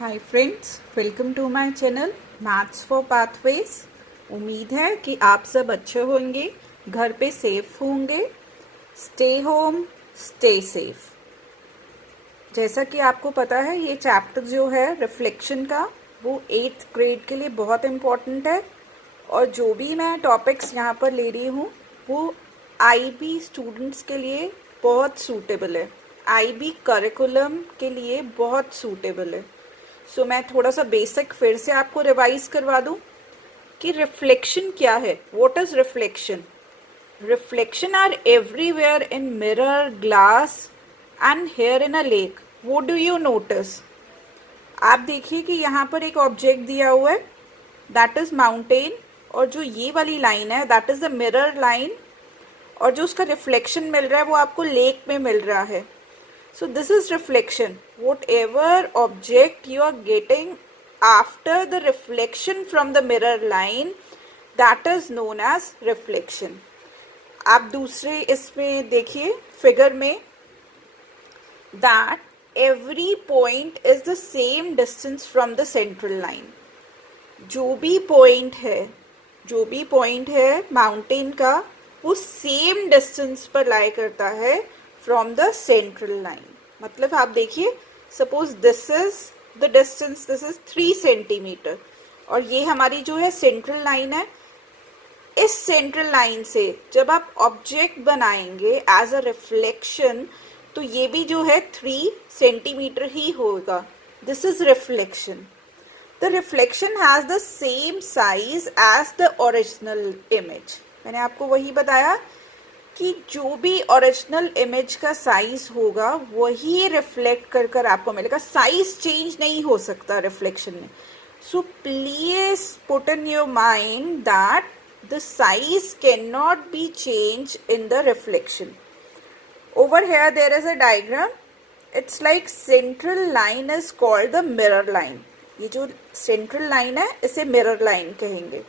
Hi friends, welcome to my channel maths for pathways. उम्मीद है कि आप सब अच्छे होंगे, घर पे सेफ होंगे। Stay home, stay safe. जैसा कि आपको पता है, ये चैप्टर जो है रिफ्लेक्शन का, वो 8th ग्रेड के लिए बहुत इम्पॉर्टेंट है। और जो भी मैं टॉपिक्स यहाँ पर ले रही हूँ वो आईबी स्टूडेंट्स के लिए बहुत सूटेबल है, आईबी करिकुलम के लिए बहुत सूटेबल है। सो मैं थोड़ा सा बेसिक फिर से आपको रिवाइज करवा दूं कि रिफ्लेक्शन क्या है। What is reflection? Reflection are everywhere in mirror, glass and here in a lake. What do you notice? आप देखिए कि यहाँ पर एक ऑब्जेक्ट दिया हुआ है, दैट इज माउंटेन, और जो ये वाली लाइन है that is the mirror line, और जो उसका रिफ्लेक्शन मिल रहा है वो आपको लेक में मिल रहा है। So this is reflection. Whatever object you are getting after the reflection from the mirror line, that is known as reflection. आप दूसरे इसमें देखिए फिगर में, that every point is the same distance from the central line. जो भी point है mountain का, वो सेम डिस्टेंस पर लाई करता है फ्रॉम द सेंट्रल लाइन। मतलब आप देखिए, suppose this is the distance, this is 3 centimetre, और ये हमारी जो है सेंट्रल लाइन है। इस सेंट्रल लाइन से जब आप ऑब्जेक्ट बनाएंगे एज अ रिफ्लेक्शन, तो ये भी जो है 3 सेंटीमीटर ही होगा। This is reflection. The reflection has the same size as the original image. मैंने आपको वही बताया कि जो भी ओरिजिनल इमेज का साइज होगा वही रिफ्लेक्ट कर कर आपको मिलेगा। साइज चेंज नहीं हो सकता रिफ्लेक्शन में। So please put in your mind that the size can not be change in the reflection. Over here there is a diagram. It's like central line is called the mirror line. ये जो central line है इसे mirror line कहेंगे।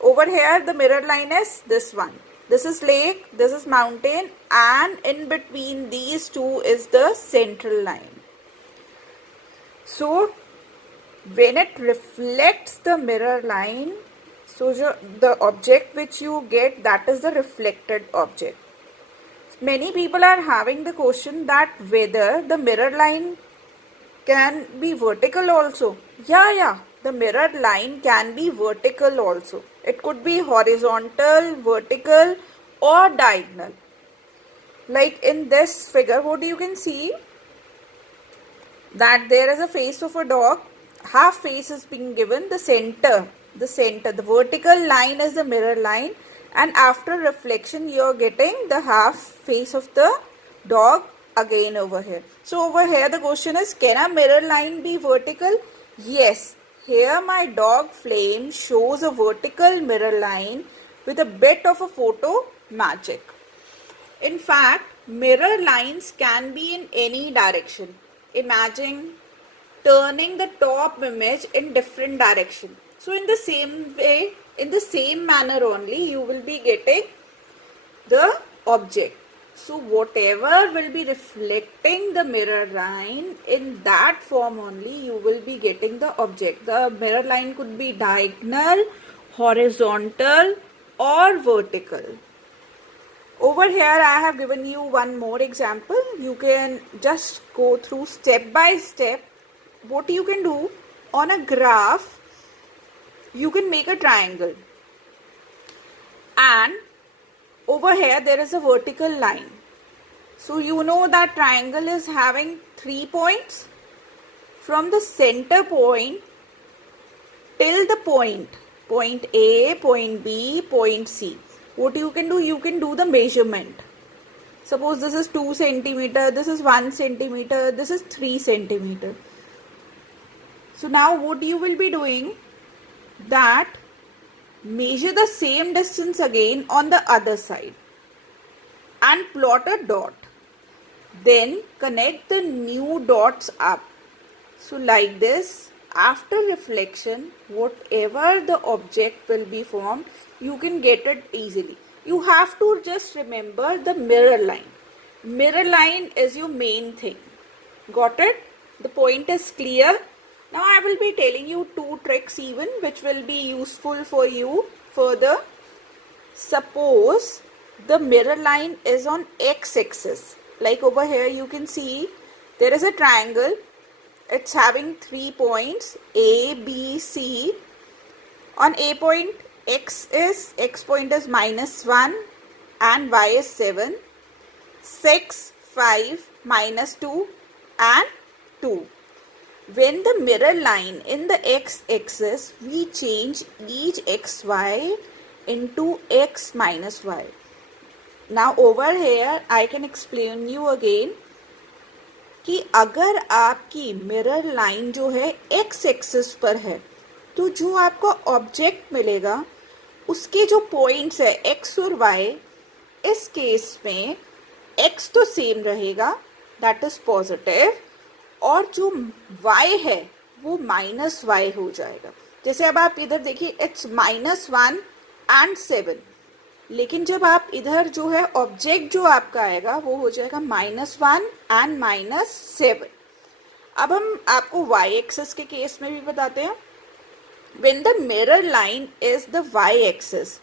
Over here the mirror line is this one, this is lake, this is mountain, and in between these two is the central line. So when it reflects the mirror line, so the object which you get, that is the reflected object. Many people are having the question that whether the mirror line can be vertical also. Yeah, the mirror line can be vertical also. It could be horizontal, vertical, or diagonal. Like in this figure, what you can see that there is a face of a dog. Half face is being given. The vertical line is the mirror line, and after reflection you are getting the half face of the dog again over here. So over here the question is, can a mirror line be vertical? Yes. Here my dog Flame shows a vertical mirror line with a bit of a photo magic. In fact, mirror lines can be in any direction. Imagine turning the top image in different direction. So in the same way, in the same manner only, you will be getting the object. So whatever will be reflecting the mirror line, in that form only you will be getting the object. The mirror line could be diagonal, horizontal, or vertical. Over here I have given you one more example. You can just go through step by step. What you can do on a graph, you can make a triangle, and over here there is a vertical line. So you know that triangle is having 3 points. From the center point till the point A, point B, point C, what you can do, you can do the measurement. Suppose this is 2 centimeter, this is 1 centimeter, this is 3 centimeter. So now what you will be doing, that measure the same distance again on the other side and plot a dot. Then connect the new dots up. So like this, after reflection, whatever the object will be formed, you can get it easily. You have to just remember the mirror line. Mirror line is your main thing. Got it? The point is clear. Now I will be telling you two tricks even which will be useful for you further. Suppose the mirror line is on x-axis. Like over here you can see there is a triangle. It's having 3 points A, B, C. On A point x point is -1 and y is 7. 6, 5, -2 and 2. When the mirror line in the x-axis, we change each xy into x minus y. Now over here I can explain you again कि अगर आपकी mirror line जो है x axis पर है तो जो आपको ऑब्जेक्ट मिलेगा उसके जो पॉइंट्स है x और y, इस केस में x तो सेम रहेगा, दैट इज पॉजिटिव, और जो y है वो -y हो जाएगा. जैसे अब आप इधर देखिए इट्स -1 एंड 7, लेकिन जब आप इधर जो है ऑब्जेक्ट जो आपका आएगा वो हो जाएगा -1 एंड -7. अब हम आपको y एक्सिस के केस में भी बताते हैं. When the mirror line is the y axis,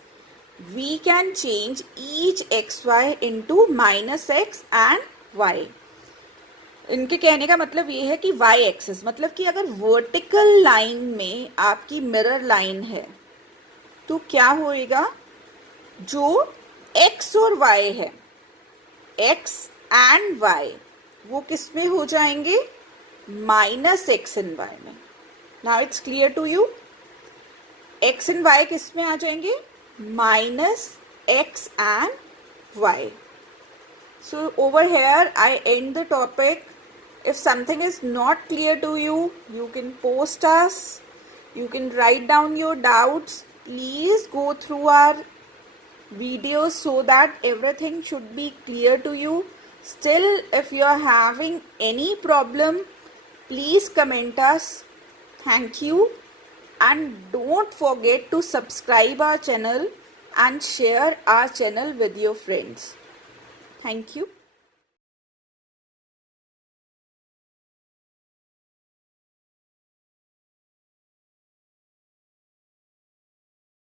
we can change each xy into -x and y. इनके कहने का मतलब ये है कि y एक्सिस मतलब कि अगर वर्टिकल लाइन में आपकी मिरर लाइन है तो क्या होएगा, जो x और y है, x एंड y, वो किस में हो जाएंगे, -x एंड y में. Now it's clear to you. x and y किस में आ जाएंगे, -x and y. So over here I end the topic. If something is not clear to you, you can post us, you can write down your doubts. Please go through our videos so that everything should be clear to you. Still, if you are having any problem, please comment us. Thank you, and don't forget to subscribe our channel and share our channel with your friends. Thank you.